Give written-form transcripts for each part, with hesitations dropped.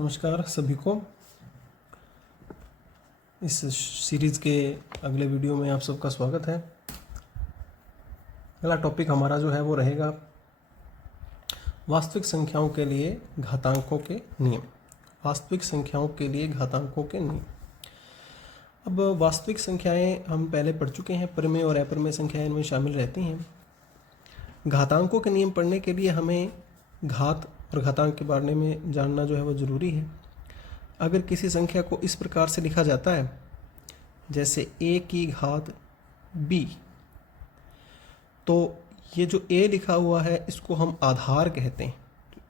नमस्कार सभी को। इस सीरीज़ के अगले वीडियो में आप सबका स्वागत है। अगला टॉपिक हमारा जो है वो रहेगा वास्तविक संख्याओं के लिए घातांकों के नियम। वास्तविक संख्याओं के लिए घातांकों के नियम। अब वास्तविक संख्याएं हम पहले पढ़ चुके हैं, परिमेय और अपरिमेय संख्याएं इनमें शामिल रहती हैं। घातांकों के नियम पढ़ने के लिए हमें घात और घातांक के बारे में जानना जो है वो ज़रूरी है। अगर किसी संख्या को इस प्रकार से लिखा जाता है जैसे a की घात b, तो ये जो a लिखा हुआ है इसको हम आधार कहते हैं।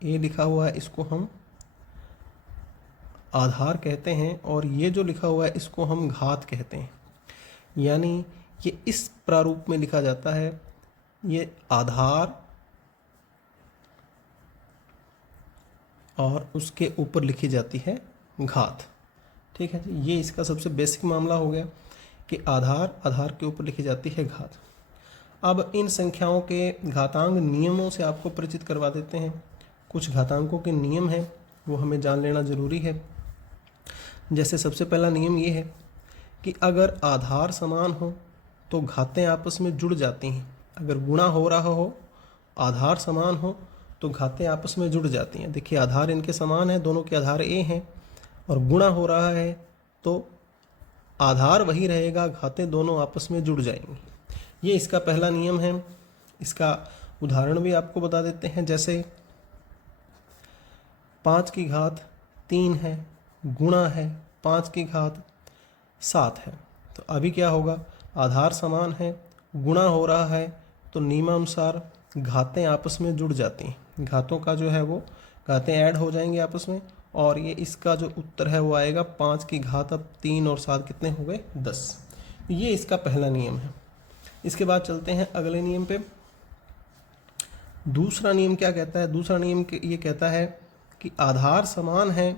a लिखा हुआ है इसको हम आधार कहते हैं और ये जो लिखा हुआ है इसको हम घात कहते हैं। यानी ये इस प्रारूप में लिखा जाता है, ये आधार और उसके ऊपर लिखी जाती है घात। ठीक है जी, ये इसका सबसे बेसिक मामला हो गया कि आधार के ऊपर लिखी जाती है घात। अब इन संख्याओं के घातांक नियमों से आपको परिचित करवा देते हैं। कुछ घातांकों के नियम हैं वो हमें जान लेना ज़रूरी है। जैसे सबसे पहला नियम ये है कि अगर आधार समान हो तो घातें आपस में जुड़ जाती हैं। अगर गुणा हो रहा हो, आधार समान हो तो घातें आपस में जुड़ जाती हैं। देखिए आधार इनके समान है, दोनों के आधार a हैं, और गुणा हो रहा है तो आधार वही रहेगा, घातें दोनों आपस में जुड़ जाएंगी। ये इसका पहला नियम है। इसका उदाहरण भी आपको बता देते हैं। जैसे 5 की घात 3 है, गुणा है 5 की घात 7 है। तो अभी क्या होगा, आधार समान है, गुणा हो रहा है तो नियमानुसार घातें आपस में जुड़ जाती हैं। घातों का जो है वो घातें ऐड हो जाएंगी आपस में, और ये इसका जो उत्तर है वो आएगा 5 की घात। अब 3 और 7 कितने हो गए, 10। ये इसका पहला नियम है। इसके बाद चलते हैं अगले नियम पे। दूसरा नियम क्या कहता है? दूसरा नियम ये कहता है कि आधार समान है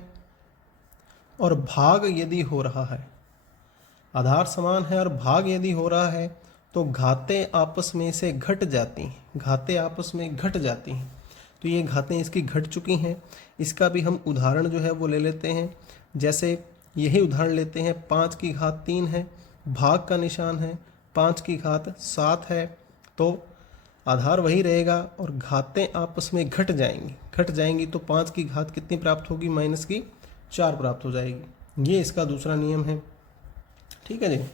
और भाग यदि हो रहा है, आधार समान है और भाग यदि हो रहा है तो घातें आपस में से घट जाती हैं। घातें आपस में घट जाती हैं। तो ये घातें इसकी घट चुकी हैं। इसका भी हम उदाहरण जो है वो ले लेते हैं। जैसे यही उदाहरण लेते हैं, 5 की घात 3 है, भाग का निशान है, 5 की घात 7 है, तो आधार वही रहेगा और घातें आपस में घट जाएंगी तो 5 की घात कितनी प्राप्त होगी, -4 प्राप्त हो जाएगी। ये इसका दूसरा नियम है। ठीक है जी।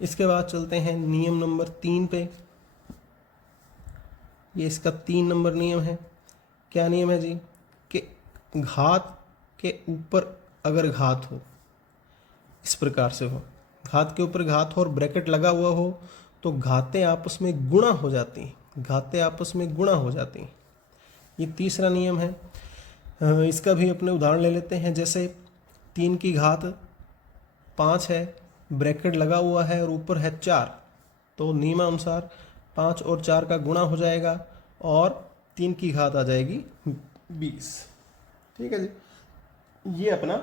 इसके बाद चलते हैं नियम नंबर 3 पे। ये इसका 3 नंबर नियम है। क्या नियम है जी? कि घात के ऊपर अगर घात हो, इस प्रकार से हो, घात के ऊपर घात हो और ब्रैकेट लगा हुआ हो तो घातें आपस में गुणा हो जाती हैं। घातें आपस में गुणा हो जाती हैं। ये तीसरा नियम है। इसका भी अपने उदाहरण ले लेते हैं। जैसे 3 की घात 5 है, ब्रैकेट लगा हुआ है और ऊपर है 4, तो नियमानुसार 5 और 4 का गुणा हो जाएगा और 3 की घात आ जाएगी 20। ठीक है जी, ये अपना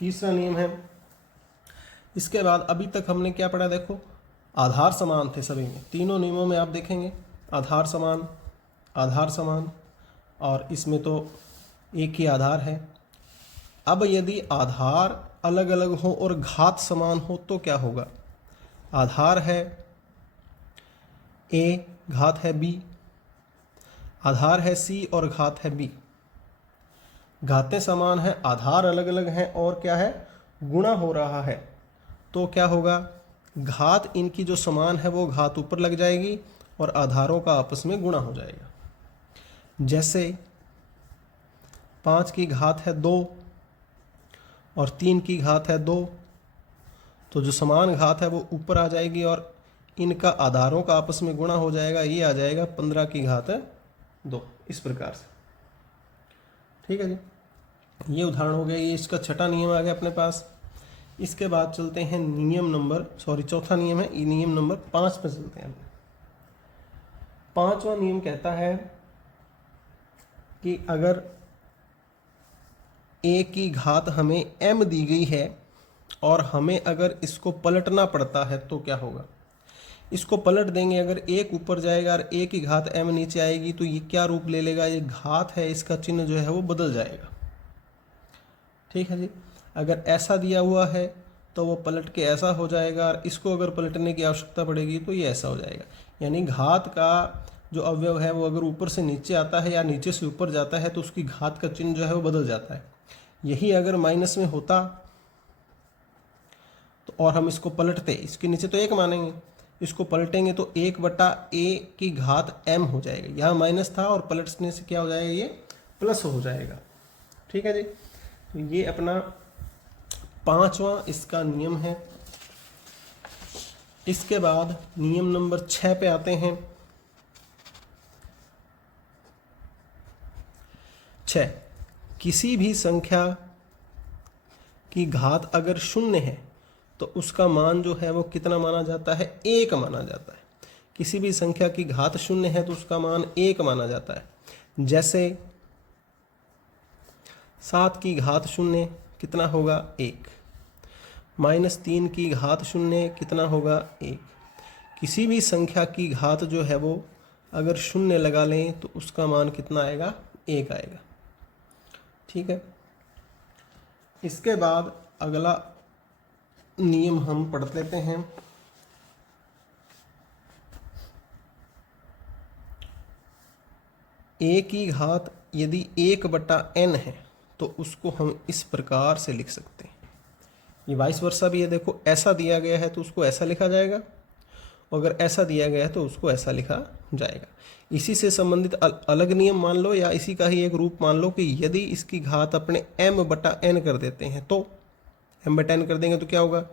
तीसरा नियम है। इसके बाद अभी तक हमने क्या पढ़ा, देखो आधार समान थे सभी में। तीनों नियमों में आप देखेंगे आधार समान, और इसमें तो एक ही आधार है। अब यदि आधार अलग अलग हो और घात समान हो तो क्या होगा? आधार है a, घात है b, आधार है c और घात है b। घातें समान है, आधार अलग अलग हैं और क्या है, गुणा हो रहा है, तो क्या होगा, घात इनकी जो समान है वो घात ऊपर लग जाएगी और आधारों का आपस में गुणा हो जाएगा। जैसे 5 की घात है 2 और 3 की घात है 2, तो जो समान घात है वो ऊपर आ जाएगी और इनका आधारों का आपस में गुणा हो जाएगा। ये आ जाएगा 15 की घात 2, इस प्रकार से। ठीक है जी, ये उदाहरण हो गया। ये इसका छठा नियम आ गया अपने पास। इसके बाद चलते हैं चौथा नियम है, नियम नंबर 5 पे चलते हैं। 5वां नियम कहता है कि अगर a की घात हमें m दी गई है और हमें अगर इसको पलटना पड़ता है तो क्या होगा? इसको पलट देंगे, अगर एक ऊपर जाएगा और a की घात m नीचे आएगी तो ये क्या रूप ले लेगा? ये घात है, इसका चिन्ह जो है वो बदल जाएगा। ठीक है जी। अगर ऐसा दिया हुआ है तो वो पलट के ऐसा हो जाएगा, और इसको अगर पलटने की आवश्यकता पड़ेगी तो ये ऐसा हो जाएगा। यानी घात का जो अवयव है वो अगर ऊपर से नीचे आता है या नीचे से ऊपर जाता है तो उसकी घात का चिन्ह जो है वो बदल जाता है। यही अगर माइनस में होता तो और हम इसको पलटते, इसके नीचे तो 1 मानेंगे, इसको पलटेंगे तो 1/a की घात m हो जाएगा। यहाँ माइनस था और पलटने से क्या हो जाएगा, ये प्लस हो जाएगा। ठीक है जी। तो ये अपना 5वां इसका नियम है। इसके बाद नियम नंबर 6 पे आते हैं। 6, किसी भी संख्या की घात अगर 0 है तो उसका मान जो है वो कितना माना जाता है, 1 माना जाता है। किसी भी संख्या की घात 0 है तो उसका मान 1 माना जाता है। जैसे 7 की घात 0 कितना होगा, 1। -3 की घात 0 कितना होगा, 1। किसी भी संख्या की घात जो है वो अगर 0 लगा लें तो उसका मान कितना आएगा, 1 आएगा। ठीक है। इसके बाद अगला नियम हम पढ़ लेते हैं। a की घात यदि 1/n है तो उसको हम इस प्रकार से लिख सकते हैं। ये वाइस वर्सा भी है, देखो ऐसा दिया गया है तो उसको ऐसा लिखा जाएगा, अगर ऐसा दिया गया है तो उसको ऐसा लिखा जाएगा। इसी से संबंधित अलग नियम मान लो या इसी का ही एक रूप मान लो कि यदि इसकी घात अपने m/n कर देते हैं तो m/n कर देंगे तो क्या होगा,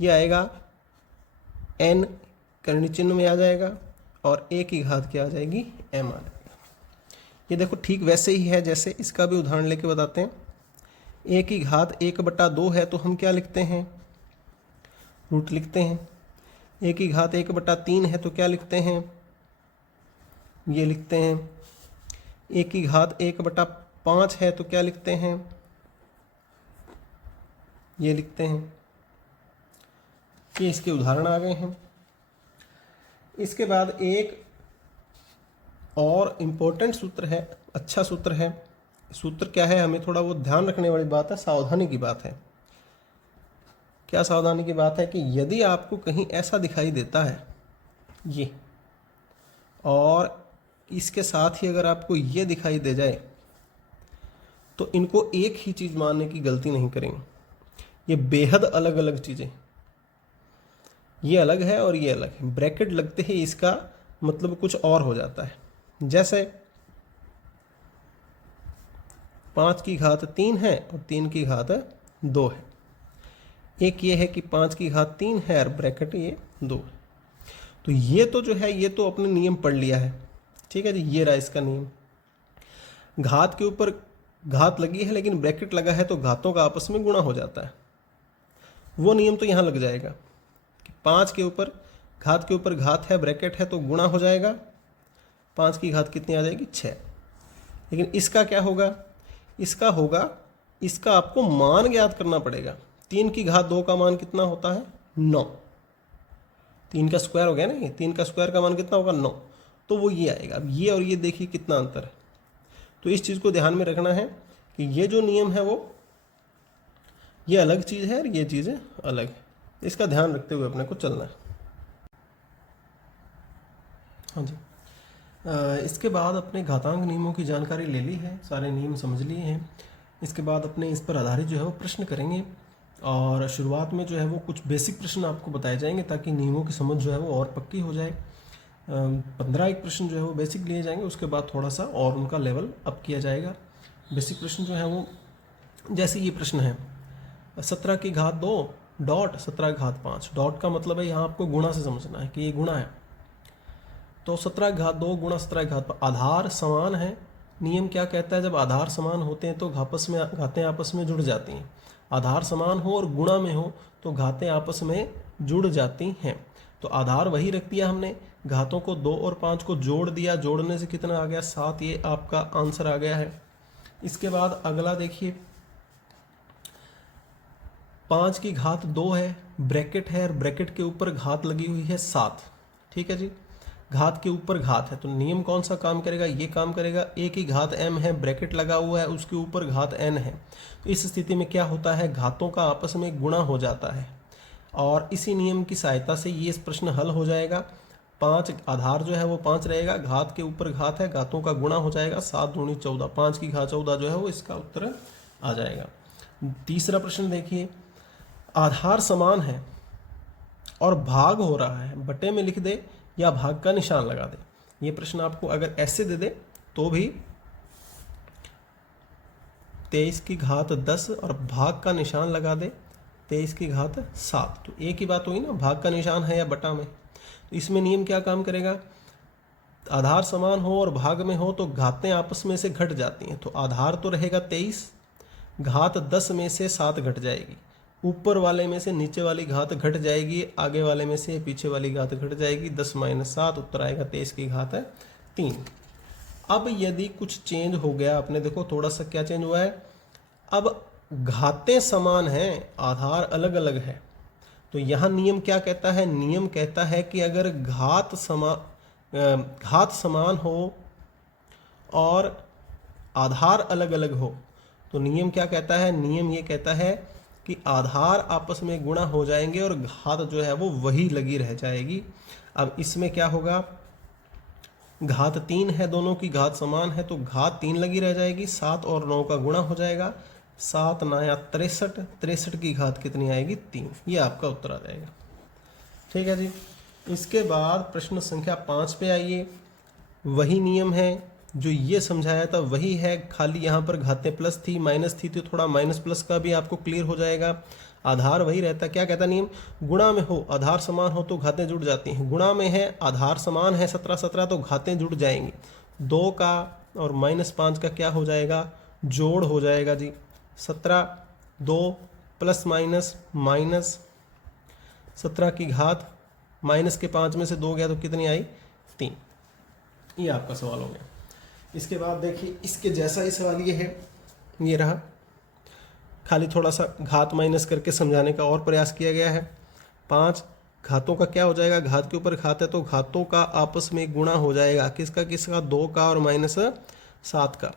ये आएगा n करणी चिन्ह में आ जाएगा और a की घात क्या आ जाएगी, m आ जाएगा। ये देखो ठीक वैसे ही है जैसे इसका भी उदाहरण लेके बताते हैं। a की घात 1/2 है तो हम क्या लिखते हैं, रूट लिखते हैं। a की घात 1/3 है तो क्या लिखते हैं, ये लिखते हैं। a की घात 1/5 है तो क्या लिखते हैं, ये लिखते हैं। ये इसके उदाहरण आ गए हैं। इसके बाद एक और इम्पोर्टेंट सूत्र है, अच्छा सूत्र है। सूत्र क्या है, हमें थोड़ा वो ध्यान रखने वाली बात है, सावधानी की बात है। क्या सावधानी की बात है कि यदि आपको कहीं ऐसा दिखाई देता है ये, और इसके साथ ही अगर आपको ये दिखाई दे जाए तो इनको एक ही चीज़ मानने की गलती नहीं करेंगे। ये बेहद अलग अलग चीज़ें, ये अलग है और ये अलग है। ब्रैकेट लगते ही इसका मतलब कुछ और हो जाता है। जैसे 5 की घात 3 है और 3 की घात 2 है। एक ये है कि 5 की घात 3 है और ब्रैकेट ये 2 है। तो ये तो जो है ये तो अपने नियम पढ़ लिया है। ठीक है जी, ये रहा इसका नियम। घात के ऊपर घात लगी है लेकिन ब्रैकेट लगा है तो घातों का आपस में गुणा हो जाता है। वो नियम तो यहाँ लग जाएगा कि 5 के ऊपर घात के ऊपर घात है, ब्रैकेट है तो गुणा हो जाएगा। 5 की घात कितनी आ जाएगी, 6। लेकिन इसका क्या होगा, इसका होगा, इसका आपको मान ज्ञात करना पड़ेगा। 3 की घात 2 का मान कितना होता है, 9। 3 का स्क्वायर हो गया ना, 3 का स्क्वायर का मान कितना होगा, 9। तो वो ये आएगा। अब ये और ये देखिए कितना अंतर है। तो इस चीज़ को ध्यान में रखना है कि ये जो नियम है वो ये अलग चीज़ है और ये चीज़ें अलग है। इसका ध्यान रखते हुए अपने को चलना है। हाँ जी। इसके बाद अपने घातांक नियमों की जानकारी ले ली है, सारे नियम समझ लिए हैं। इसके बाद अपने इस पर आधारित जो है वो प्रश्न करेंगे और शुरुआत में जो है वो कुछ बेसिक प्रश्न आपको बताए जाएंगे ताकि नियमों की समझ जो है वो और पक्की हो जाए। 15 एक प्रश्न जो है वो बेसिक लिए जाएंगे, उसके बाद थोड़ा सा और उनका लेवल अप किया जाएगा। बेसिक प्रश्न जो है वो जैसे ये प्रश्न है, 17 की घात 2 डॉट 17 की घात 5। डॉट का मतलब है यहाँ आपको गुणा से समझना है कि ये गुणा है। तो 17 की घात 2 गुणा 17 की घात 5, आधार समान है। नियम क्या कहता है, जब आधार समान होते हैं तो घातें आपस में जुड़ जाती हैं। आधार समान हो और गुणा में हो तो घातें आपस में जुड़ जाती हैं। तो आधार वही रख दिया हमने, घातों को 2 और 5 को जोड़ दिया, जोड़ने से कितना आ गया, 7। ये आपका आंसर आ गया है। इसके बाद अगला देखिए, 5 की घात 2 है, ब्रैकेट है और ब्रैकेट के ऊपर घात लगी हुई है 7। ठीक है जी। घात के ऊपर घात है, तो नियम कौन सा काम करेगा, ये काम करेगा। a की घात m है, ब्रैकेट लगा हुआ है, उसके ऊपर घात n है, तो इस स्थिति में क्या होता है, घातों का आपस में गुणा हो जाता है, और इसी नियम की सहायता से ये प्रश्न हल हो जाएगा। 5 आधार जो है वो 5 रहेगा, घात के ऊपर घात है, घातों का गुणा हो जाएगा, 7 दूनी 14, 5 की घात 14 जो है वो इसका उत्तर आ जाएगा। तीसरा प्रश्न देखिए, आधार समान है और भाग हो रहा है, बटे में लिख दे या भाग का निशान लगा दे। ये प्रश्न आपको अगर ऐसे दे दे तो भी 23 की घात 10 और भाग का निशान लगा दे 23 की घात 7, तो एक ही बात हुई ना, भाग का निशान है या बटा में। तो इसमें नियम क्या काम करेगा, आधार समान हो और भाग में हो तो घातें आपस में से घट जाती हैं, तो आधार तो रहेगा 23, घात 10 में से 7 घट जाएगी, ऊपर वाले में से नीचे वाली घात घट जाएगी, आगे वाले में से पीछे वाली घात घट जाएगी, 10 - 7 उत्तर आएगा 23 की घात 3। अब यदि कुछ चेंज हो गया, आपने देखो थोड़ा सा क्या चेंज हुआ है, अब घातें समान हैं, आधार अलग अलग है, तो यहाँ नियम क्या कहता है, नियम कहता है कि अगर घात समान हो और आधार अलग अलग हो, तो नियम क्या कहता है, नियम ये कहता है कि आधार आपस में गुणा हो जाएंगे और घात जो है वो वही लगी रह जाएगी। अब इसमें क्या होगा, घात 3 है, दोनों की घात समान है, तो घात 3 लगी रह जाएगी, 7 और 9 का गुणा हो जाएगा, 7 9 63, 63 की घात कितनी आएगी, 3, ये आपका उत्तर आ जाएगा। ठीक है जी। इसके बाद प्रश्न संख्या 5 पे आइए, वही नियम है जो ये समझाया था वही है, खाली यहाँ पर घातें प्लस थी माइनस थी, तो थोड़ा माइनस प्लस का भी आपको क्लियर हो जाएगा। आधार वही रहता है, क्या कहता नियम, गुणा में हो आधार समान हो तो घातें जुड़ जाती हैं, गुणा में है आधार समान है 17 17 तो घातें जुड़ जाएंगी, 2 का और -5 का क्या हो जाएगा, जोड़ हो जाएगा जी, 17 2 प्लस माइनस माइनस 17 की घात माइनस के 5 में से 2 गया तो कितनी आई, 3। ये आपका सवाल हो गया। इसके बाद देखिए इसके जैसा ही सवाल ये है, ये रहा, खाली थोड़ा सा घात माइनस करके समझाने का और प्रयास किया गया है। 5 घातों का क्या हो जाएगा, घात के ऊपर घात है तो घातों का आपस में गुणा हो जाएगा, किसका किसका, 2 का और -7 का,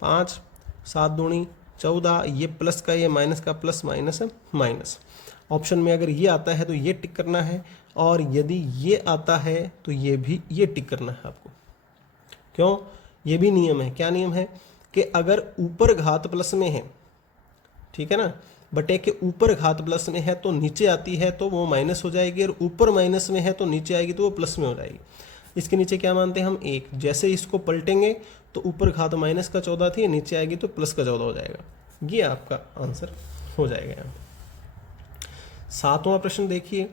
5 7 दूनी 14, ये प्लस का ये माइनस का, प्लस माइनस माइनस। ऑप्शन में अगर ये आता है तो ये टिक करना है, और यदि ये आता है तो ये भी ये टिक करना है आपको। क्यों, ये भी नियम है, क्या नियम है कि अगर ऊपर घात प्लस में है, ठीक है ना, बटे के ऊपर घात प्लस में है तो नीचे आती है तो वो माइनस हो जाएगी, और ऊपर माइनस में है तो नीचे आएगी तो वो प्लस में हो जाएगी। इसके नीचे क्या मानते हैं हम, 1, जैसे इसको पलटेंगे तो ऊपर घात माइनस का 14 थी, नीचे आएगी तो प्लस का 14 हो जाएगा, ये आपका आंसर हो जाएगा। 7वां प्रश्न देखिए,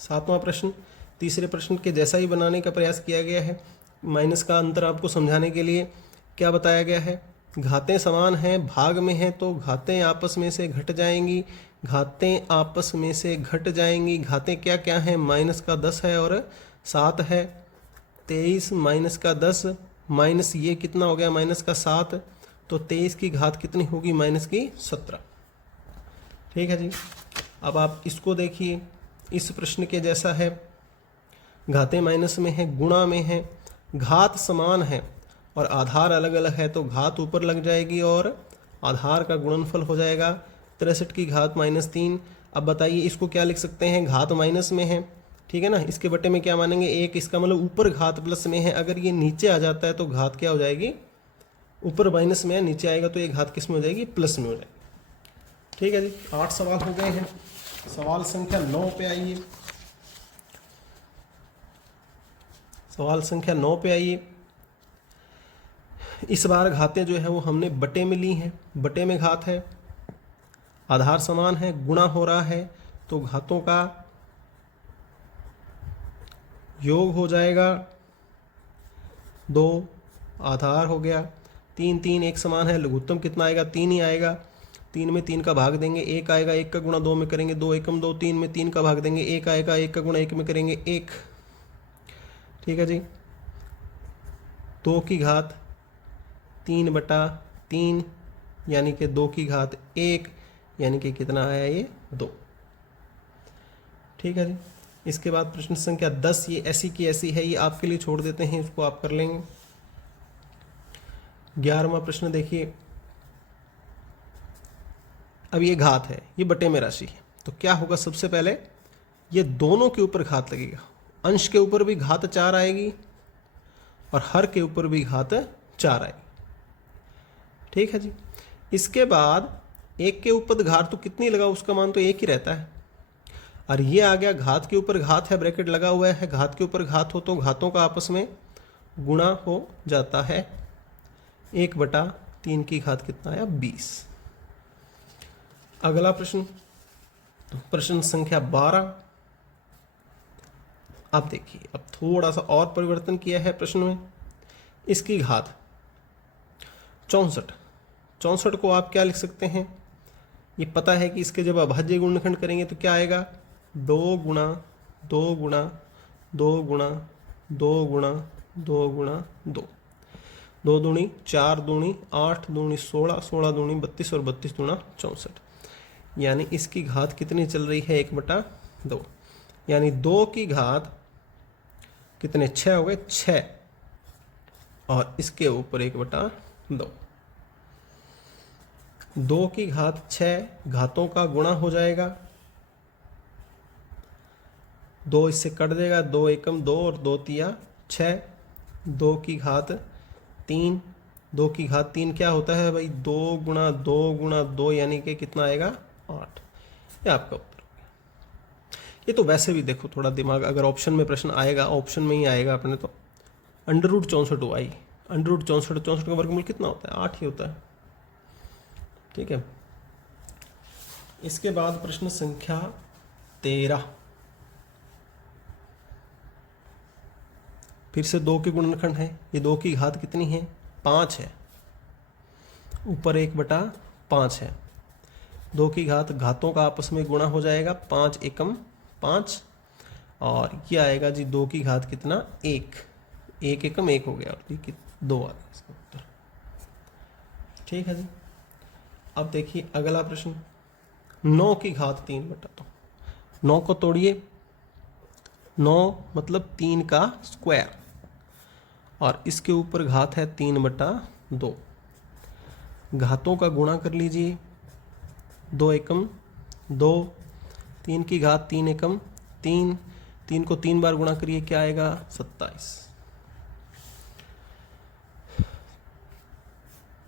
7वां प्रश्न तीसरे प्रश्न के जैसा ही बनाने का प्रयास किया गया है। माइनस का अंतर आपको समझाने के लिए क्या बताया गया है, घातें समान हैं, भाग में हैं तो घातें आपस में से घट जाएंगी, घातें आपस में से घट जाएंगी, घातें क्या क्या हैं, माइनस का 10 है और 7 है, 23 माइनस का 10 माइनस ये कितना हो गया, माइनस का 7, तो 23 की घात कितनी होगी, माइनस की 17। ठीक है जी। अब आप इसको देखिए, इस प्रश्न के जैसा है, घातें माइनस में है, गुणा में है, घात समान है और आधार अलग अलग है तो घात ऊपर लग जाएगी और आधार का गुणनफल हो जाएगा 63 की घात -3। अब बताइए इसको क्या लिख सकते हैं, घात माइनस में है, ठीक है ना, इसके बटे में क्या मानेंगे 1, इसका मतलब ऊपर घात प्लस में है, अगर ये नीचे आ जाता है तो घात क्या हो जाएगी, ऊपर माइनस में है नीचे आएगा तो ये घात किस में हो जाएगी, प्लस में हो जाएगी। ठीक है जी। 8 सवाल हो गए हैं। सवाल संख्या 9 पे आइए, सवाल संख्या 9 पे आइए। इस बार घातें जो है वो हमने बटे में ली हैं, बटे में घात है, आधार समान है, गुणा हो रहा है तो घातों का योग हो जाएगा, 2 आधार हो गया, 3 3 एक समान है, लघुत्तम कितना आएगा, 3 ही आएगा, 3 में 3 का भाग देंगे 1 आएगा, 1 का गुणा 2 में करेंगे 2 एकम 2, 3 में 3 का भाग देंगे 1 आएगा, 1 का गुणा 1 में करेंगे 1। ठीक है जी। 2 की घात 3/3 यानी कि 2 की घात 1 यानी कि कितना आया ये 2। ठीक है जी। इसके बाद प्रश्न संख्या 10, ये ऐसी की ऐसी है, ये आपके लिए छोड़ देते हैं, इसको आप कर लेंगे। 11वां प्रश्न देखिए, अब ये घात है, ये बटे में राशि है, तो क्या होगा? सबसे पहले ये दोनों के ऊपर घात लगेगा, अंश के ऊपर भी घात 4 आएगी और हर के ऊपर भी घात 4 आएगी। ठीक है जी। इसके बाद एक के ऊपर घात तो कितनी लगा, उसका मान तो एक ही रहता है, और ये आ गया घात के ऊपर घात है, ब्रैकेट लगा हुआ है, घात के ऊपर घात हो तो घातों का आपस में गुणा हो जाता है। 1/3 की घात कितना आया? 20। अगला प्रश्न, प्रश्न संख्या 12। आप देखिए, अब थोड़ा सा और परिवर्तन किया है प्रश्न में। इसकी घात 64, 64 को आप क्या लिख सकते हैं? ये पता है कि इसके जब अभाज्य गुणनखंड करेंगे तो क्या आएगा? 2 गुणा 2 गुणा 2 गुणा 2 गुणा 2 गुणा 2, 2 दूनी 4 दूनी 8 दूनी 16, 16 दूनी 32 और 32 दूना 64। यानी इसकी घात कितनी चल रही है? 1/2। यानी 2 की घात कितने? 6 हो गए, 6, और इसके ऊपर 1/2। 2 की घात 6 घातों का गुणा हो जाएगा, 2 इससे कट देगा, 2 एकम 2 और 2 तिया 6, 2 की घात 3, 2 की घात 3 क्या होता है भाई? 2 गुणा 2 गुणा 2, यानी कि कितना आएगा? 8। ये आपका उत्तर। ये तो वैसे भी देखो, थोड़ा दिमाग, अगर ऑप्शन में प्रश्न आएगा, ऑप्शन में ही आएगा अपने तो √64 आई, √64, 64 का वर्गमूल कितना होता है? 8 ही होता है। ठीक है। इसके बाद प्रश्न संख्या 13, फिर से 2 के गुणनखंड है। ये 2 की घात कितनी है? 5 है, ऊपर 1/5 है। 2 की घात, घातों का आपस में गुणा हो जाएगा, 5 एकम 5, और ये आएगा जी 2 की घात कितना? 1, 1 एकम 1 हो गया, और ये 2 आ गया इसका उत्तर। ठीक है जी। अब देखिए अगला प्रश्न, 9 की घात 3/2। 9 को तोड़िए, 9 मतलब 3 का स्क्वायर, और इसके ऊपर घात है 3/2। घातों का गुणा कर लीजिए, 2 एकम 2, 3 की घात 3 एकम 3, 3 को 3 बार गुणा करिए, क्या आएगा? 27।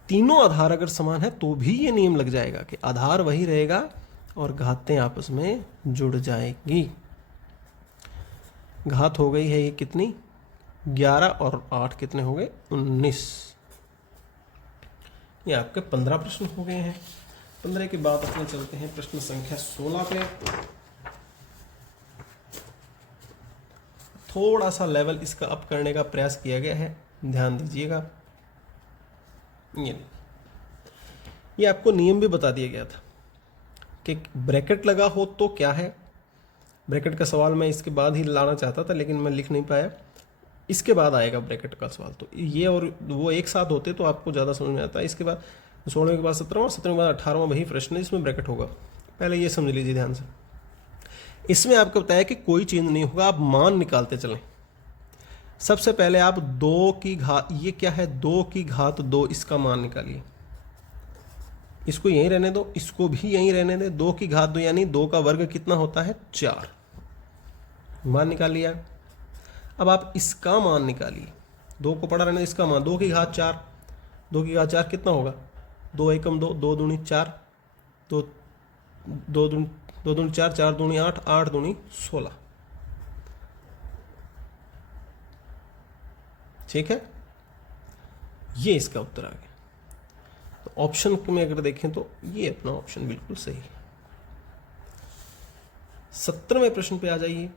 तीनों आधार अगर समान है तो भी ये नियम लग जाएगा कि आधार वही रहेगा और घातें आपस में जुड़ जाएंगी। घात हो गई है ये कितनी? 11, और 8 कितने हो गए? 19। ये आपके 15 प्रश्न हो गए हैं। 15 के बाद अपने चलते हैं प्रश्न संख्या 16 पे। थोड़ा सा लेवल इसका अप करने का प्रयास किया गया है, ध्यान दीजिएगा। ये आपको नियम भी बता दिया गया था कि ब्रैकेट लगा हो तो क्या है। ब्रैकेट का सवाल मैं इसके बाद ही लाना चाहता था, लेकिन मैं लिख नहीं पाया। इसके बाद आएगा ब्रैकेट का सवाल, तो ये और वो एक साथ होते तो आपको ज़्यादा समझ में आता है। इसके बाद 16वें के बाद 17वां, 17वें के बाद 18वां वही प्रश्न है जिसमें ब्रैकेट होगा। पहले ये समझ लीजिए ध्यान से। इसमें आपको बताया कि कोई चेंज नहीं होगा, आप मान निकालते चलें। सबसे पहले आप 2 की घात, ये क्या है? 2 की घात 2, इसका मान निकालिए। इसको यहीं रहने दो, इसको भी यहीं रहने दे। 2 की घात 2 यानी 2 का वर्ग कितना होता है? 4। मान निकाल लिया। अब आप इसका मान निकालिए, 2 को पढ़ा रहने, इसका मान 2 की घात 4, 2 की घात 4 कितना होगा? 2 एकम 2, 2 दूनी 4, 2 दूनी 4, 4 दूनी 8, 8 दूनी 16। ठीक है, ये इसका उत्तर आ गया। तो ऑप्शन में अगर देखें तो ये अपना ऑप्शन बिल्कुल सही है। 17वें प्रश्न पे आ जाइए।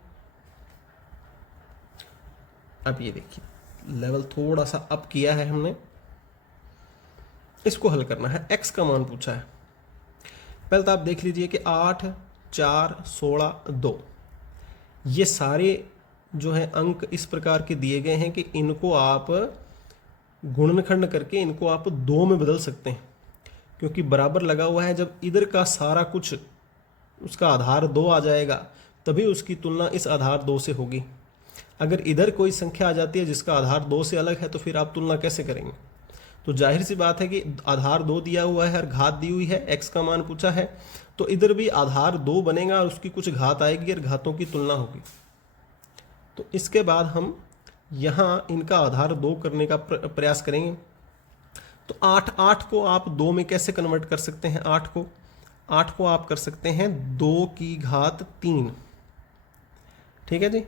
अब ये देखिए, लेवल थोड़ा सा अप किया है हमने। इसको हल करना है, x का मान पूछा है। पहले तो आप देख लीजिए कि 8, 4, 16, 2 ये सारे जो है अंक इस प्रकार के दिए गए हैं कि इनको आप गुणनखंड करके इनको आप 2 में बदल सकते हैं, क्योंकि बराबर लगा हुआ है। जब इधर का सारा कुछ उसका आधार 2 आ जाएगा तभी उसकी तुलना इस आधार 2 से होगी। अगर इधर कोई संख्या आ जाती है जिसका आधार 2 से अलग है तो फिर आप तुलना कैसे करेंगे? तो जाहिर सी बात है कि आधार 2 दिया हुआ है और घात दी हुई है, x का मान पूछा है, तो इधर भी आधार 2 बनेगा और उसकी कुछ घात आएगी और घातों की तुलना होगी। तो इसके बाद हम यहाँ इनका आधार 2 करने का प्रयास करेंगे। तो 8 को आप 2 में कैसे कन्वर्ट कर सकते हैं? 8 को आप कर सकते हैं 2 की घात 3। ठीक है जी,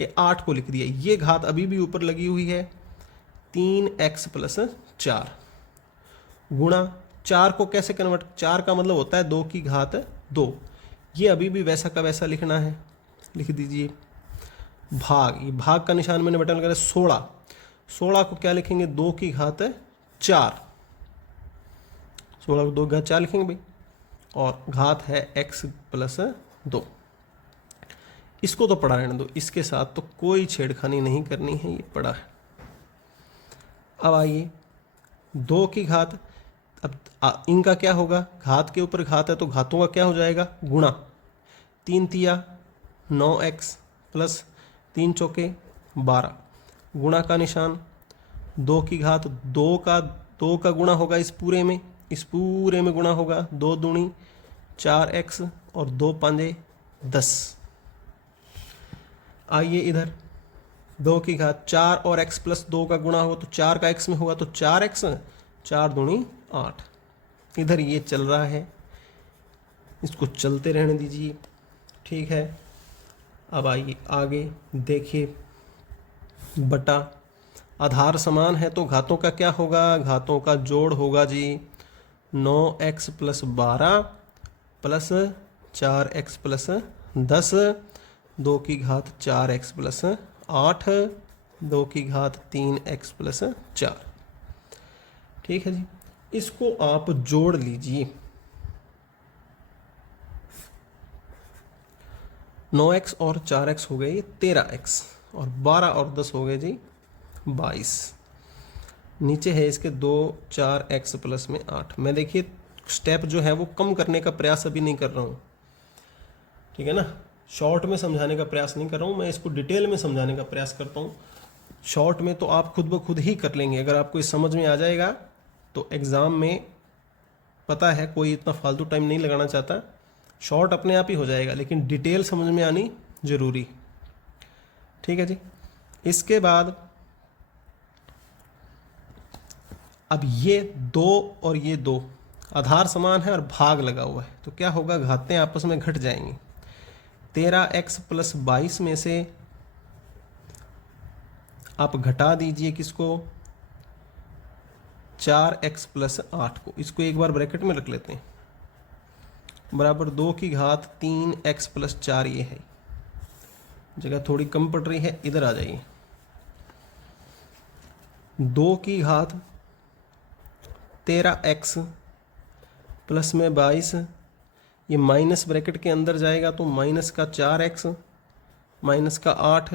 ये 8 को लिख दिया। ये घात अभी भी ऊपर लगी हुई है, 3x प्लस 4 गुणा 4 को कैसे कन्वर्ट, 4 का मतलब होता है 2 की घात 2। ये अभी भी वैसा का वैसा लिखना है, लिख दीजिए। भाग, ये भाग का निशान मैंने बटन करा 16। 16 को क्या लिखेंगे? 2 की घात 4। 16 को 2 की घात 4 लिखेंगे भाई, और घात है x प्लस 2। इसको तो पढ़ा रहने दो, इसके साथ तो कोई छेड़खानी नहीं करनी है, ये पढ़ा है। अब आइए 2 की घात, अब इनका क्या होगा? घात के ऊपर घात है तो घातों का क्या हो जाएगा? गुणा। 3 तिया 9x प्लस 3 चौके 12, गुणा का निशान। 2 की घात 2 का गुणा होगा इस पूरे में गुणा होगा। 2 दूनी 4x और 2 पांजे 10। आइए इधर 2 की घात 4 और x प्लस 2 का गुणा हो तो 4 का x में होगा तो 4x, 4 दूनी 8। इधर ये चल रहा है, इसको चलते रहने दीजिए। ठीक है, अब आइए आगे देखिए। बटा आधार समान है तो घातों का क्या होगा? घातों का जोड़ होगा जी। 9x plus 12 plus 4x plus 10, 2 की घात 4x प्लस 8, 2 की घात 3x प्लस 4। ठीक है जी, इसको आप जोड़ लीजिए। 9x और 4x हो गए ये 13x, और 12 और 10 हो गए जी 22। नीचे है इसके 2 4x प्लस में 8। मैं देखिए स्टेप जो है वो कम करने का प्रयास अभी नहीं कर रहा हूँ, ठीक है ना। शॉर्ट में समझाने का प्रयास नहीं कर रहा हूँ, मैं इसको डिटेल में समझाने का प्रयास करता हूँ। शॉर्ट में तो आप खुद ब खुद ही कर लेंगे, अगर आपको ये समझ में आ जाएगा तो एग्ज़ाम में पता है कोई इतना फालतू टाइम नहीं लगाना चाहता, शॉर्ट अपने आप ही हो जाएगा, लेकिन डिटेल समझ में आनी ज़रूरी। ठीक है जी, इसके बाद अब ये 2 और ये 2 आधार समान है और भाग लगा हुआ है तो क्या होगा? घातें आपस में घट जाएंगी। 13x प्लस 22 में से आप घटा दीजिए किसको? 4x प्लस 8 को। इसको एक बार ब्रैकेट में रख लेते हैं, बराबर 2 की घात 3x प्लस 4। ये है, जगह थोड़ी कम पड़ रही है, इधर आ जाइए। 2 की घात 13x प्लस में 22, ये माइनस ब्रैकेट के अंदर जाएगा तो माइनस का 4x माइनस का 8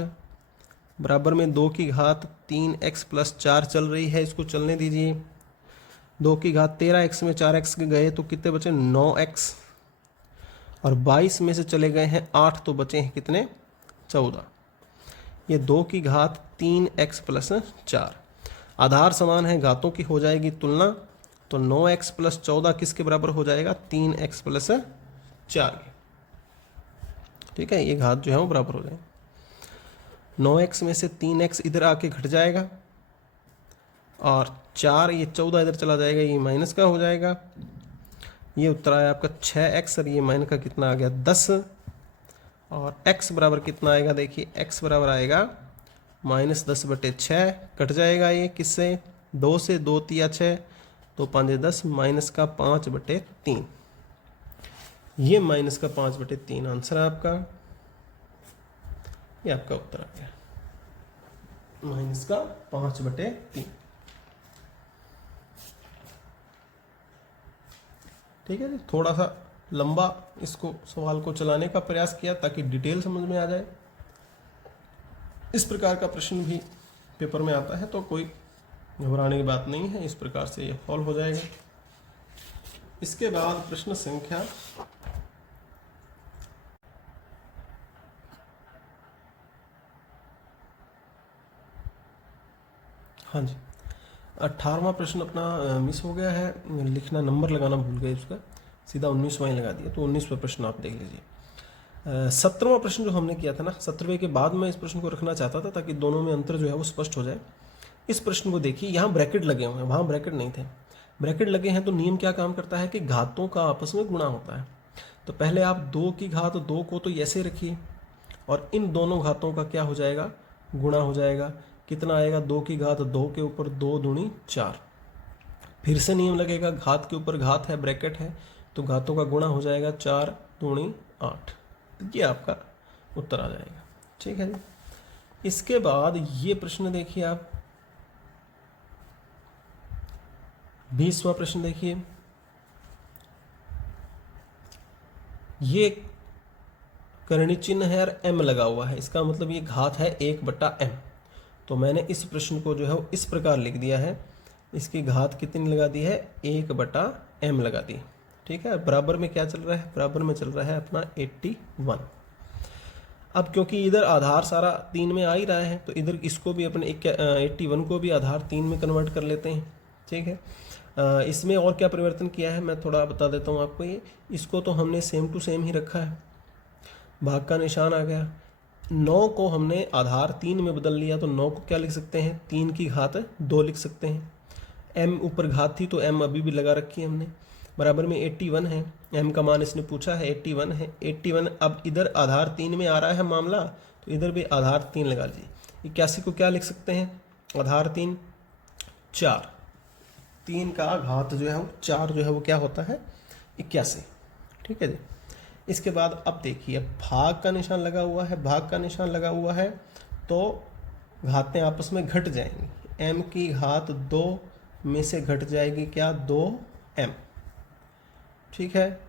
बराबर में 2 की घात 3x प्लस 4 चल रही है, इसको चलने दीजिए। 2 की घात 13x में 4x गए तो कितने बचे? 9x, और 22 में से चले गए हैं 8 तो बचे हैं कितने? 14। ये 2 की घात 3x प्लस 4। आधार समान है, घातों की हो जाएगी तुलना, तो 9x प्लस 14 किसके बराबर हो जाएगा? 3x plus 4। ठीक है, ये घात जो है वो बराबर हो जाएगा। 9x में से 3x इधर आके घट जाएगा, और 4 ये 14 इधर चला जाएगा, ये माइनस का हो जाएगा। ये उत्तर आया आपका 6x, और ये माइनस का कितना आ गया? 10। और x बराबर कितना आएगा? देखिए x बराबर आएगा -10/6। कट जाएगा ये किससे? 2 से, 2 तिया 6, 2 5 10, माइनस का 5/3। ये माइनस का 5/3 आंसर है आपका, ये आपका उत्तर आ गया, माइनस का 5/3। ठीक है जी, थोड़ा सा लंबा इसको सवाल को चलाने का प्रयास किया ताकि डिटेल समझ में आ जाए। इस प्रकार का प्रश्न भी पेपर में आता है तो कोई घबराने की बात नहीं है, इस प्रकार से ये सॉल्व हो जाएगा। इसके बाद प्रश्न संख्या हाँ जी, 18वां प्रश्न अपना मिस हो गया है, लिखना नंबर लगाना भूल गए उसका, सीधा 19वां ही लगा दिया, तो 19वां प्रश्न आप देख लीजिए। 17वां प्रश्न जो हमने किया था ना, 17वें के बाद मैं इस प्रश्न को रखना चाहता था ताकि दोनों में अंतर जो है वो स्पष्ट हो जाए। इस प्रश्न को देखिए, यहाँ ब्रैकेट लगे हुए हैं, वहाँ ब्रैकेट नहीं थे। ब्रैकेट लगे हैं तो नियम क्या काम करता है कि घातों का आपस में गुणा होता है। तो पहले आप 2 की घात 2 को तो ऐसे रखिए और इन दोनों घातों का क्या हो जाएगा, गुणा हो जाएगा। कितना आएगा, 2 की घात 2 के ऊपर 2 दूनी 4। फिर से नियम लगेगा, घात के ऊपर घात है, ब्रैकेट है, तो घातों का गुणा हो जाएगा, 4 दूनी 8। ये आपका उत्तर आ जाएगा। ठीक है जी। इसके बाद ये प्रश्न देखिए आप, 20वां प्रश्न देखिए। ये करणी चिन्ह है और m लगा हुआ है, इसका मतलब ये घात है 1/m। तो मैंने इस प्रश्न को जो है वो इस प्रकार लिख दिया है, इसकी घात कितनी लगा दी है, 1/m लगा दी। ठीक है, बराबर में क्या चल रहा है, बराबर में चल रहा है अपना 81। अब क्योंकि इधर आधार सारा 3 में आ ही रहा है, तो इधर इसको भी अपने 81 को भी आधार 3 में कन्वर्ट कर लेते हैं। ठीक है, इसमें और क्या परिवर्तन किया है मैं थोड़ा बता देता हूँ आपको। ये इसको तो हमने सेम टू सेम ही रखा है, भाग का निशान आ गया। 9 को हमने आधार 3 में बदल लिया, तो 9 को क्या लिख सकते हैं, 3 की घात 2 लिख सकते हैं। m ऊपर घात थी तो m अभी भी लगा रखी है हमने, बराबर में 81 है। m का मान इसने पूछा है 81 है। 81 अब इधर आधार 3 में आ रहा है मामला, तो इधर भी आधार 3 लगा लीजिए। 81 को क्या लिख सकते हैं, आधार 3 4, 3 का घात जो है वो 4 जो है वो क्या होता है, 81। ठीक है जी। इसके बाद अब देखिए, भाग का निशान लगा हुआ है, भाग का निशान लगा हुआ है तो घातें आपस में घट जाएंगी। m की घात 2 में से घट जाएगी क्या, 2m। ठीक है,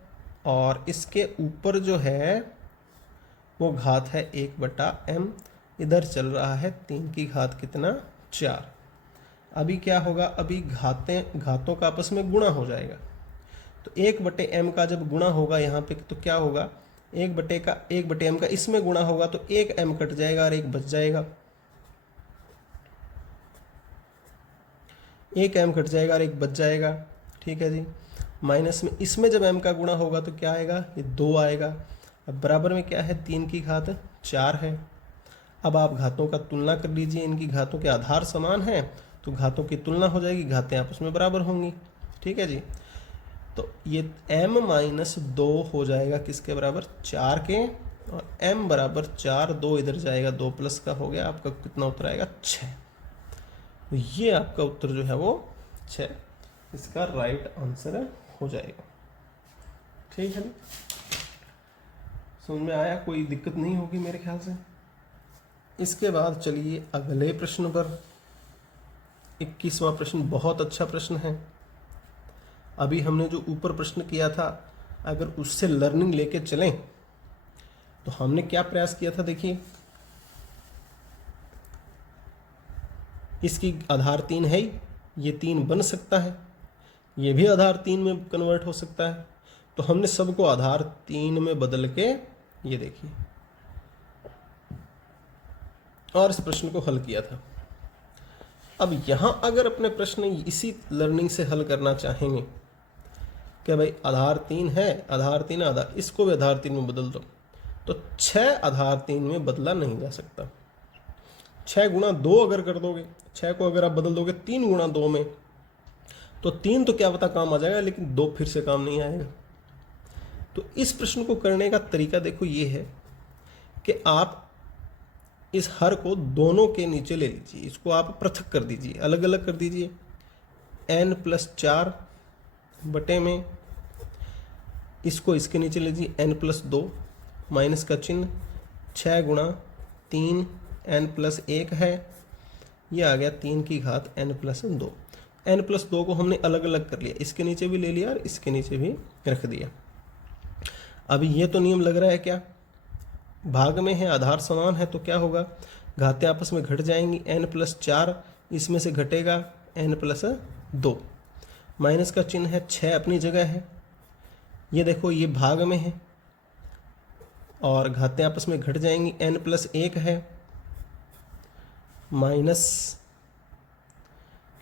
और इसके ऊपर जो है वो घात है 1/m, इधर चल रहा है 3 की घात कितना, 4। अभी क्या होगा, अभी घातों का आपस में गुणा हो जाएगा। तो 1/m का जब गुणा होगा यहाँ पे, तो क्या होगा, 1/m का इसमें गुणा होगा तो 1m कट जाएगा और 1 बच जाएगा। 1m कट जाएगा और 1 बच जाएगा। ठीक है जी। माइनस में इसमें जब m का गुणा होगा तो क्या आएगा, ये 2 आएगा। अब बराबर में क्या है, 3 की घात 4 है। अब आप घातों का तुलना कर लीजिए, इनकी घातों के आधार समान हैं तो घातों की तुलना हो जाएगी, घातें आपस में बराबर होंगी। ठीक है जी। तो ये m-2 हो जाएगा किसके बराबर, 4 के, और m बराबर 4, 2 इधर जाएगा, 2 प्लस का हो गया, आपका कितना उत्तर आएगा, 6। तो ये आपका उत्तर जो है वो 6 इसका राइट आंसर हो जाएगा। ठीक है, समझ में आया, कोई दिक्कत नहीं होगी मेरे ख्याल से। इसके बाद चलिए अगले प्रश्न पर। 21वां प्रश्न बहुत अच्छा प्रश्न है। अभी हमने जो ऊपर प्रश्न किया था, अगर उससे लर्निंग लेके चलें तो हमने क्या प्रयास किया था, देखिए इसकी आधार 3 है ही, ये 3 बन सकता है, ये भी आधार 3 में कन्वर्ट हो सकता है। तो हमने सबको आधार 3 में बदल के ये देखिए और इस प्रश्न को हल किया था। अब यहां अगर अपने प्रश्न इसी लर्निंग से हल करना चाहेंगे कि भाई आधार 3 है, आधार 3 आधार, इसको भी आधार 3 में बदल दो, तो 6 आधार 3 में बदला नहीं जा सकता। 6 गुणा 2 अगर कर दोगे, 6 को अगर आप बदल दोगे 3 गुणा 2 में, तो 3 तो क्या पता काम आ जाएगा, लेकिन 2 फिर से काम नहीं आएगा। तो इस प्रश्न को करने का तरीका देखो ये है कि आप इस हर को दोनों के नीचे ले लीजिए, इसको आप पृथक कर दीजिए, अलग अलग कर दीजिए। n+4 बटे में इसको इसके नीचे ले लीजिए n+2, माइनस का चिन्ह, 6 गुणा 3 n+1 है, ये आ गया 3 की घात n+2। n+2 को हमने अलग अलग कर लिया, इसके नीचे भी ले लिया और इसके नीचे भी रख दिया। अभी ये तो नियम लग रहा है क्या, भाग में है, आधार समान है, तो क्या होगा, घातें आपस में घट जाएंगी। n+4 इसमें से घटेगा n+2, माइनस का चिन्ह है, 6 अपनी जगह है। ये देखो ये भाग में है और घातें आपस में घट जाएंगी, n+1 है, माइनस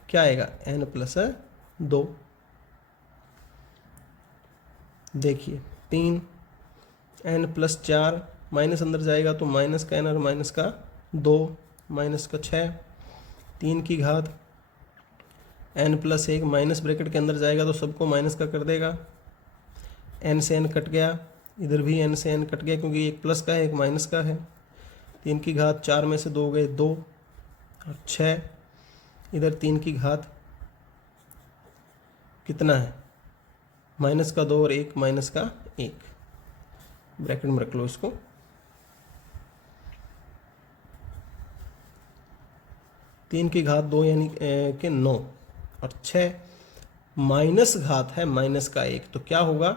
क्या आएगा n+2। देखिए 3 n+4 माइनस अंदर जाएगा तो माइनस का n और माइनस का 2 माइनस का 6। 3 की घात n+1 माइनस ब्रैकेट के अंदर जाएगा तो सबको माइनस का कर देगा। n से n कट गया, इधर भी n से n कट गया क्योंकि एक प्लस का है एक माइनस का है। 3 की घात 4 में से 2 गए 2 और 6। इधर 3 की घात कितना है, माइनस का 2 और 1 माइनस का 1, ब्रैकेट में रख लो इसको। 3 की घात 2 यानी कि 9 और 6 माइनस घात है माइनस का 1, तो क्या होगा,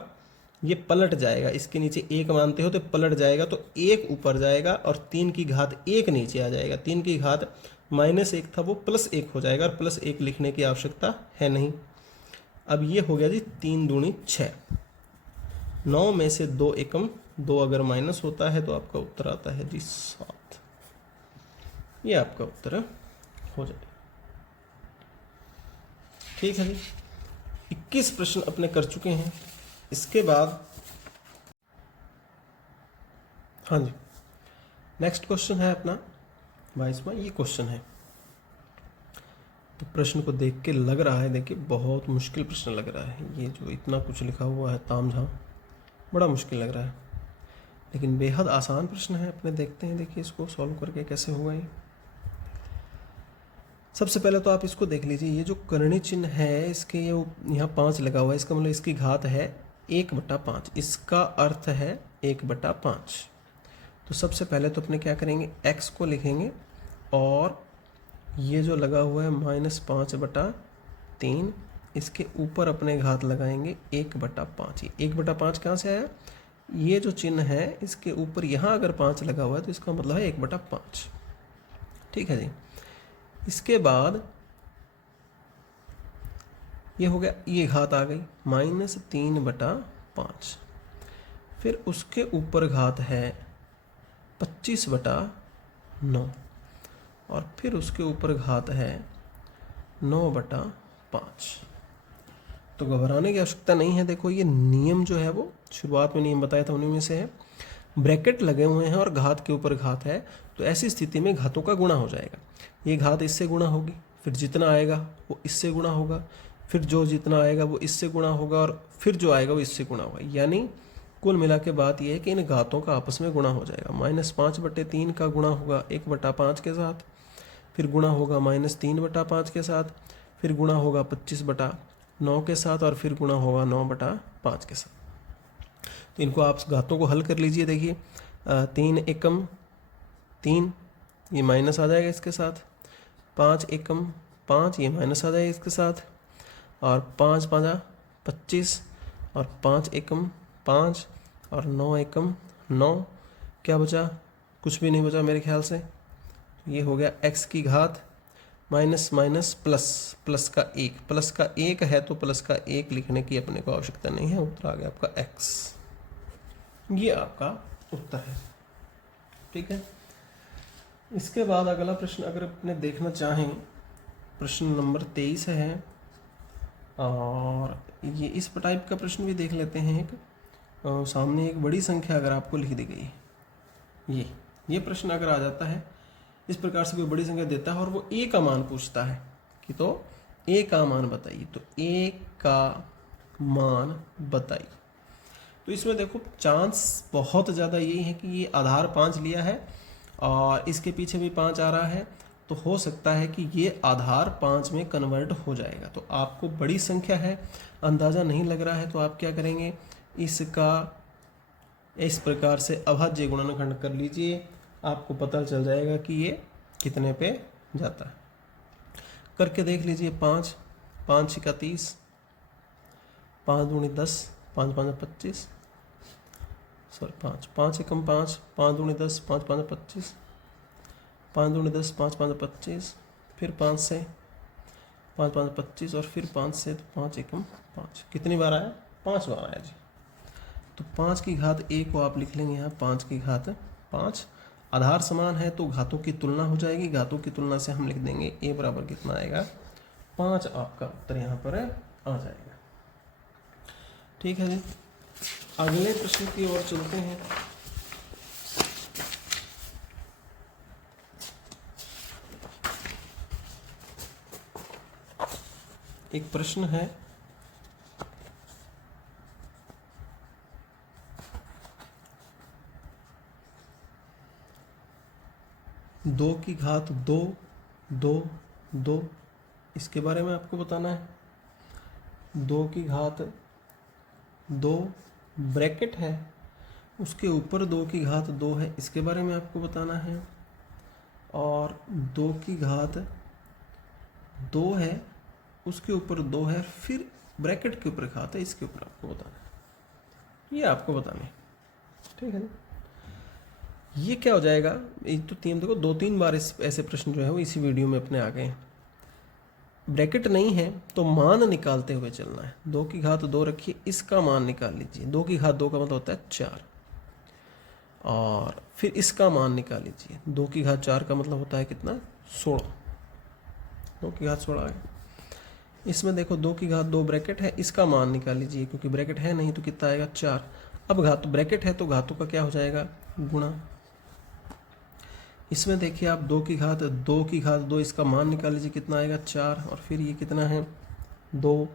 ये पलट जाएगा। इसके नीचे 1 मानते हो तो पलट जाएगा, तो 1 ऊपर जाएगा और 3 की घात 1 नीचे आ जाएगा। 3 की घात -1 था वो +1 हो जाएगा और +1 लिखने की आवश्यकता है नहीं। अब ये हो गया जी 3 दूनी 6। 9 में से 2 एकम 2 अगर माइनस होता है तो आपका उत्तर आता है जी 7। ये आपका उत्तर हो जाएगा। ठीक है जी, 21 प्रश्न अपने कर चुके हैं। इसके बाद हाँ जी, नेक्स्ट क्वेश्चन है अपना 22वां। ये क्वेश्चन है तो प्रश्न को देख के लग रहा है, देखिए बहुत मुश्किल प्रश्न लग रहा है। ये जो इतना कुछ लिखा हुआ है तामझाम, बड़ा मुश्किल लग रहा है, लेकिन बेहद आसान प्रश्न है। अपने देखते हैं, देखिए इसको सॉल्व करके कैसे होगा ये। सबसे पहले तो आप इसको देख लीजिए, ये जो करणी चिन्ह है इसके ये यहाँ 5 लगा हुआ है, इसका मतलब इसकी घात है 1/5। इसका अर्थ है 1/5। तो सबसे पहले तो अपने क्या करेंगे, x को लिखेंगे और ये जो लगा हुआ है -5/3, इसके ऊपर अपने घात लगाएंगे 1/5। ये 1/5 कहाँ से आया, ये जो चिन्ह है इसके ऊपर यहाँ अगर 5 लगा हुआ है तो इसका मतलब है 1/5। ठीक है जी। इसके बाद ये हो गया, ये घात आ गई -3/5। फिर उसके ऊपर घात है 25/9 और फिर उसके ऊपर घात है 9/5। तो घबराने की आवश्यकता नहीं है। देखो ये नियम जो है वो शुरुआत में नियम बताया था उन्हीं में से है। ब्रैकेट लगे हुए हैं और घात के ऊपर घात है, तो ऐसी स्थिति में घातों का गुणा हो जाएगा। ये घात इससे गुणा होगी, फिर जितना आएगा वो इससे गुणा होगा, फिर जो जितना आएगा वो इससे गुणा होगा और फिर जो आएगा वो इससे गुणा होगा। यानी कुल मिला के बात यह है कि इन घातों का आपस में गुणा हो जाएगा। -5/3 का गुणा होगा 1/5 के साथ, फिर गुणा होगा -3/5 के साथ, फिर गुणा होगा 25/9 के साथ और फिर गुणा होगा 9/5 के साथ। तो इनको आप घातों को हल कर लीजिए। देखिए 3 एकम 3, ये माइनस आ जाएगा इसके साथ। 5 एकम 5, ये माइनस आ जाएगा इसके साथ। और 5 5 25 और 5 एकम 5 और 9 एकम 9। क्या बचा, कुछ भी नहीं बचा मेरे ख्याल से। ये हो गया x की घात माइनस माइनस प्लस, प्लस का 1, प्लस का 1 है तो प्लस का 1 लिखने की अपने को आवश्यकता नहीं है। उत्तर आ गया आपका x। ये आपका उत्तर है। ठीक है। इसके बाद अगला प्रश्न अगर अपने देखना चाहें, प्रश्न नंबर 23 है और ये इस टाइप का प्रश्न भी देख लेते हैं। एक सामने एक बड़ी संख्या अगर आपको लिख दी गई है, ये प्रश्न अगर आ जाता है इस प्रकार से, कोई बड़ी संख्या देता है और वो a का मान पूछता है कि तो a का मान बताइए, तो a का मान बताइए। तो इसमें देखो चांस बहुत ज़्यादा यही है कि ये आधार 5 लिया है और इसके पीछे भी 5 आ रहा है, तो हो सकता है कि ये आधार 5 में कन्वर्ट हो जाएगा। तो आपको बड़ी संख्या है, अंदाज़ा नहीं लग रहा है, तो आप क्या करेंगे, इसका इस प्रकार से अभाज्य गुणनखंड कर लीजिए, आपको पता चल जाएगा कि ये कितने पे जाता है। करके देख लीजिए। 5 5 का 30, 5 दूनी 10, 5 5 25, सॉरी 5 5 एकम 5, 5 दूनी 10, 5 5 25, 5 दूनी 10, 5 5 25, फिर 5 से 5 5 25 और फिर 5 से 5 एकम 5। कितनी बार आया, 5 बार आया जी। तो 5 की घात a को आप लिख लेंगे यहाँ 5 की घात 5। आधार समान है तो घातों की तुलना हो जाएगी, घातों की तुलना से हम लिख देंगे a बराबर कितना आएगा 5 आपका उत्तर यहाँ पर आ जाएगा। ठीक है जी, अगले प्रश्न की ओर चलते हैं। एक प्रश्न है, दो की घात 2 2 2, इसके बारे में आपको बताना है। 2 की घात 2 ब्रैकेट है, उसके ऊपर 2 की घात 2 है, इसके बारे में आपको बताना है। और 2 की घात 2 है, उसके ऊपर 2 है, फिर ब्रैकेट के ऊपर घात है, इसके ऊपर आपको बताना है। ये आपको बताना है। ठीक है ना, ये क्या हो जाएगा, एक तो तीन, देखो 2-3 बार ऐसे प्रश्न जो है वो इसी वीडियो में अपने आ गए हैं। ब्रैकेट नहीं है तो मान निकालते हुए चलना है। 2 की घात 2 रखिए, इसका मान निकाल लीजिए। 2 की घात 2 का मतलब होता है 4, और फिर इसका मान निकाल लीजिए। 2 की घात 4 का मतलब होता है कितना, 16। 2 की घात 16 है। इसमें देखो 2 की घात 2 ब्रैकेट है, इसका मान निकाल लीजिए, क्योंकि ब्रैकेट है नहीं तो कितना आएगा, 4। अब घात ब्रैकेट है तो घातों का क्या हो जाएगा, गुणा। इसमें देखिए आप 2 की घात 2, इसका मान निकाल लीजिए, कितना आएगा, 4, और फिर ये कितना है, 2।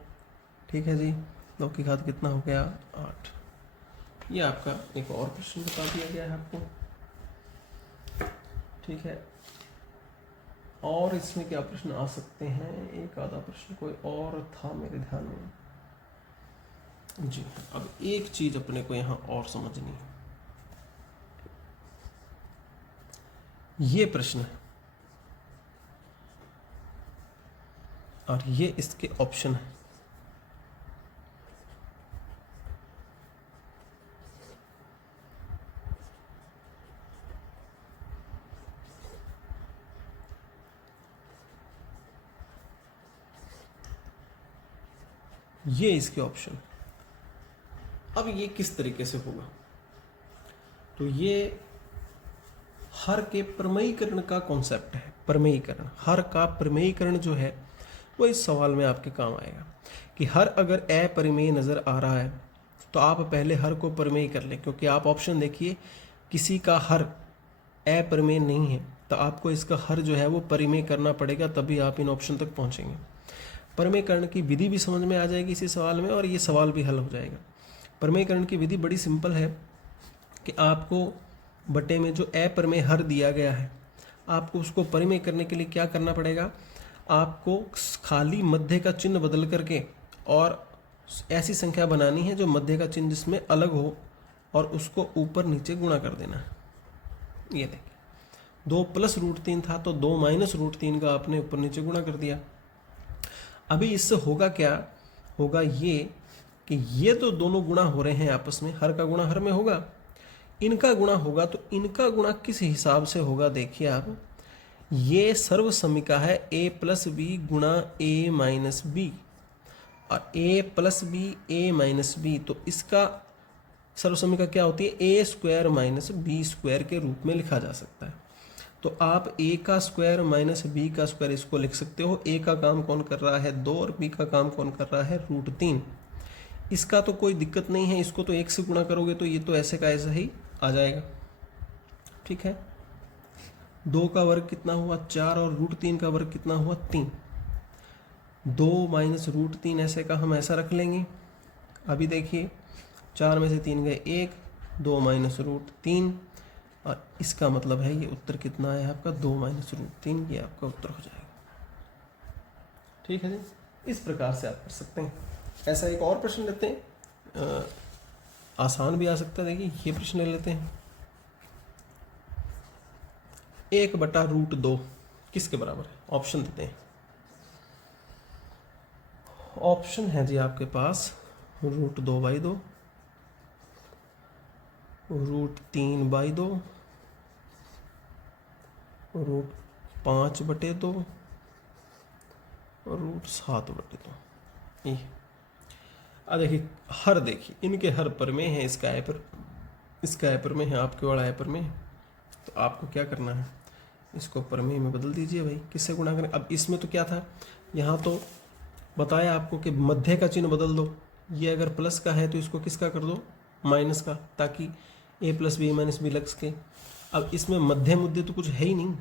ठीक है जी, 2 की घात कितना हो गया, 8। ये आपका एक और प्रश्न बता दिया गया है आपको। ठीक है, और इसमें क्या प्रश्न आ सकते हैं, एक आधा प्रश्न कोई और था मेरे ध्यान में जी। अब एक चीज अपने को यहाँ और समझनी है, ये प्रश्न है और ये इसके ऑप्शन है। ये इसके ऑप्शन। अब ये किस तरीके से होगा, तो ये हर के प्रमेयीकरण का कॉन्सेप्ट है। प्रमेयीकरण, हर का प्रमेयीकरण जो है वो इस सवाल में आपके काम आएगा कि हर अगर अपरिमेय नज़र आ रहा है तो आप पहले हर को प्रमेय कर लें, क्योंकि आप ऑप्शन देखिए, किसी का हर अपरिमेय नहीं है तो आपको इसका हर जो है वो परिमेय करना पड़ेगा, तभी आप इन ऑप्शन तक पहुंचेंगे। प्रमेयकरण की विधि भी समझ में आ जाएगी इसी सवाल में, और ये सवाल भी हल हो जाएगा। प्रमेयकरण की विधि बड़ी सिंपल है कि आपको बटे में जो अप्रमेय हर दिया गया है, आपको उसको परिमेय करने के लिए क्या करना पड़ेगा, आपको खाली मध्य का चिन्ह बदल करके और ऐसी संख्या बनानी है जो मध्य का चिन्ह जिसमें अलग हो, और उसको ऊपर नीचे गुणा कर देना है। ये देखिए 2 + √3 था तो 2 - √3 का आपने ऊपर नीचे गुणा कर दिया। अभी इससे होगा क्या, होगा ये कि ये तो दोनों गुणा हो रहे हैं आपस में, हर का गुणा हर में होगा, इनका गुणा होगा, तो इनका गुणा किस हिसाब से होगा, देखिए आप, ये सर्व समीका है a + b गुणा a - b, और a + b a - b, तो इसका सर्व समीका क्या होती है, a² - b² के रूप में लिखा जा सकता है। तो आप a का स्क्वायर माइनस b का स्क्वायर इसको लिख सकते हो। a का काम कौन कर रहा है, 2, और b का काम कौन कर रहा है, √3। इसका तो कोई दिक्कत नहीं है, इसको तो 1 से गुणा करोगे तो ये तो ऐसे का ऐसा ही आ जाएगा। ठीक है, 2 का वर्ग कितना हुआ, 4, और √3 का वर्ग कितना हुआ, 3। 2 - √3 ऐसे का हम ऐसा रख लेंगे। अभी देखिए 4 में से 3 गए 1, 2 - √3, और इसका मतलब है ये उत्तर कितना है आपका, 2 - √3, ये आपका उत्तर हो जाएगा। ठीक है जी, इस प्रकार से आप कर सकते हैं। ऐसा एक और प्रश्न लेते हैं, आसान भी आ सकता है। देखिए ये प्रश्न ले लेते हैं, 1/√2 किसके बराबर है, ऑप्शन देते हैं। ऑप्शन है जी आपके पास √2/2, √3/2, √5/2, और √7/2। ये अब देखिए हर, देखिए इनके हर पर में है, इसका पर में है, आपके वाला पर में है, तो आपको क्या करना है, इसको परमेय में बदल दीजिए भाई, किससे गुणा करें। अब इसमें तो क्या था, यहाँ तो बताया आपको कि मध्य का चिन्ह बदल दो, ये अगर प्लस का है तो इसको किसका कर दो, माइनस का, ताकि a plus B minus B लग सके। अब इसमें मध्य मुद्दे तो कुछ है ही नहीं,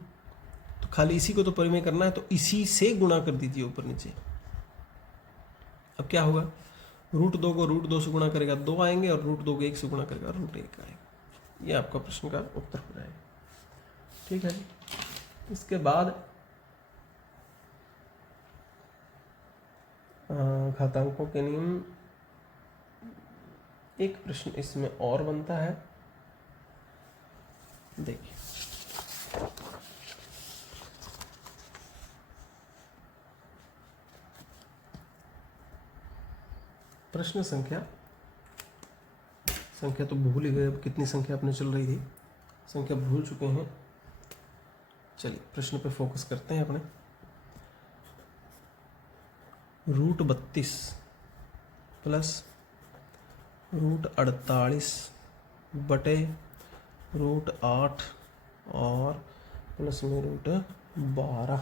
तो खाली इसी को तो परिमेय करना है, तो इसी से गुणा कर दीजिए ऊपर नीचे। अब क्या होगा, √2 को √2 से गुणा करेगा 2 आएंगे, और √2 को 1 से गुणा करेगा √1 आएगा। ये आपका प्रश्न का उत्तर हो जाएगा। ठीक है जी। इसके बाद घातांकों के नियम, एक प्रश्न इसमें और बनता है, देखिए प्रश्न संख्या तो भूल ही गए, अब कितनी संख्या अपने चल रही थी, संख्या भूल चुके हैं। चलिए प्रश्न पे फोकस करते हैं अपने। √32 प्लस √48 बटे √8 और प्लस में √12,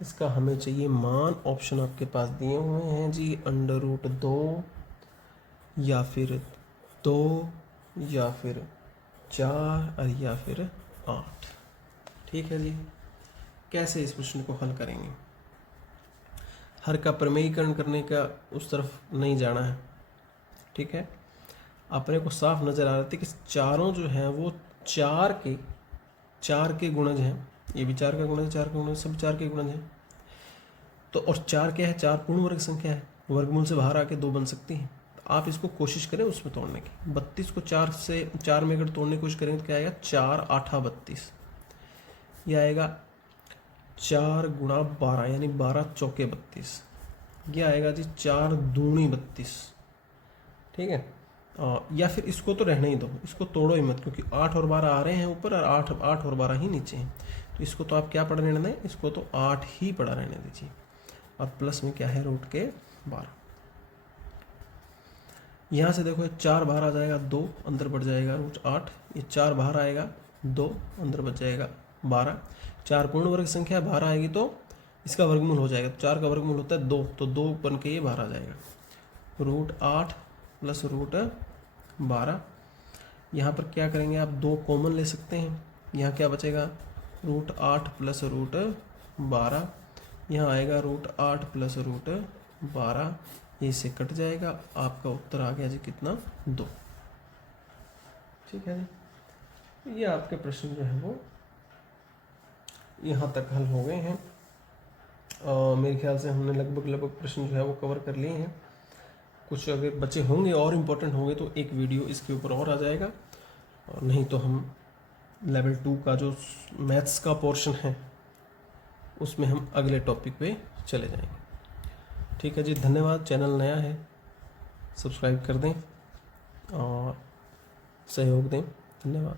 इसका हमें चाहिए मान। ऑप्शन आपके पास दिए हुए हैं जी, √2 या फिर 2 या फिर 4 और या फिर 8। ठीक है जी। कैसे इस प्रश्न को हल करेंगे, हर का प्रमेयीकरण करने का उस तरफ नहीं जाना है। ठीक है, अपने को साफ नज़र आ रहा था कि चारों जो हैं वो चार के गुणज हैं, ये भी 4 का गुणज, 4 का गुणज, सब 4 के गुणज हैं। तो और 4 क्या है, 4 पूर्ण वर्ग संख्या है, वर्गमूल से बाहर आके 2 बन सकती हैं। तो आप इसको कोशिश करें उसमें तोड़ने की। 32 को 4 में अगर तोड़ने की कोशिश करेंगे तो क्या आएगा, 4 8 32, यह आएगा 4 गुणा 12 यानी 12 चौके 32, यह आएगा जी 4 दूनी 32। ठीक है, या फिर इसको तो रहने ही दो, इसको तोड़ो ही मत, क्योंकि 8 और 12 आ रहे हैं ऊपर और 8 और 12 ही नीचे हैं। तो इसको तो आप क्या पढ़ा रहने दें, इसको तो 8 ही पढ़ा रहने दीजिए। और प्लस में क्या है, √12। यहाँ से देखो 4 बाहर आ जाएगा, 2 अंदर बढ़ जाएगा √8, ये 4 बाहर आएगा, 2 अंदर बच जाएगा 12। 4 पूर्ण वर्ग संख्या बाहर आएगी तो इसका वर्गमूल हो जाएगा, 4 का वर्गमूल होता है 2, तो 2 बन के ये बाहर आ जाएगा। √8 प्लस √12, यहाँ पर क्या करेंगे आप, 2 कॉमन ले सकते हैं, यहाँ क्या बचेगा, √8 प्लस √12, यहाँ आएगा √8 प्लस √12, ये इससे कट जाएगा, आपका उत्तर आ गया जी कितना, 2। ठीक है जी, ये आपके प्रश्न जो है वो यहाँ तक हल हो गए हैं। मेरे ख्याल से हमने लगभग प्रश्न जो है वो कवर कर लिए हैं। कुछ अगर बचे होंगे और इम्पोर्टेंट होंगे तो एक वीडियो इसके ऊपर और आ जाएगा, और नहीं तो हम लेवल 2 का जो मैथ्स का पोर्शन है उसमें हम अगले टॉपिक पे चले जाएंगे। ठीक है जी, धन्यवाद। चैनल नया है, सब्सक्राइब कर दें और सहयोग दें। धन्यवाद।